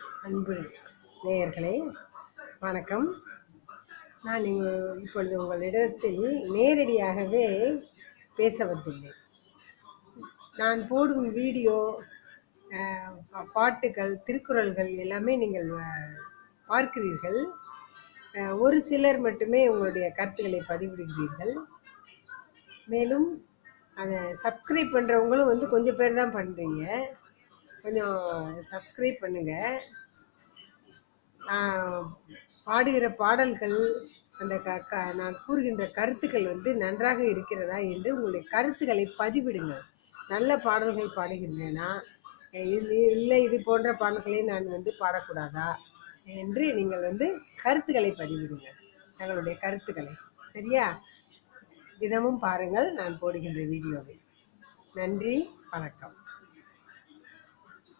அன்பு நேயர்களே வணக்கம். நான் இப்பொழுது உங்களிடத்தில் நேரடியாகவே பேச வந்துள்ளேன். நான் போடும் வீடியோ, பாட்டுகள், திருக்குறள்கள் எல்லாமே நீங்கள் பார்க்கிறீர்கள். ஒரு சிலர் மட்டுமே உங்களுடைய கருத்துக்களை பதிவிடுகிறீர்கள். மேலும் அதை சப்ஸ்கிரைப் பண்ணுறவங்களும் கொஞ்சம் பேர் தான் பண்ணுறீங்க. கொஞ்சம் சப்ஸ்கிரைப் பண்ணுங்கள். நான் பாடுகிற பாடல்கள், அந்த நான் கூறுகின்ற கருத்துக்கள் நன்றாக இருக்கிறதா என்று உங்களுடைய கருத்துக்களை பதிவிடுங்கள். நல்ல பாடல்கள் பாடுகின்றேனா, இல்லை இது போன்ற பாடல்களை நான் பாடக்கூடாதா என்று நீங்கள் கருத்துக்களை பதிவிடுங்கள். தங்களுடைய கருத்துக்களை சரியா? தினமும் பாருங்கள் நான் போடுகின்ற வீடியோவை. நன்றி, வணக்கம்.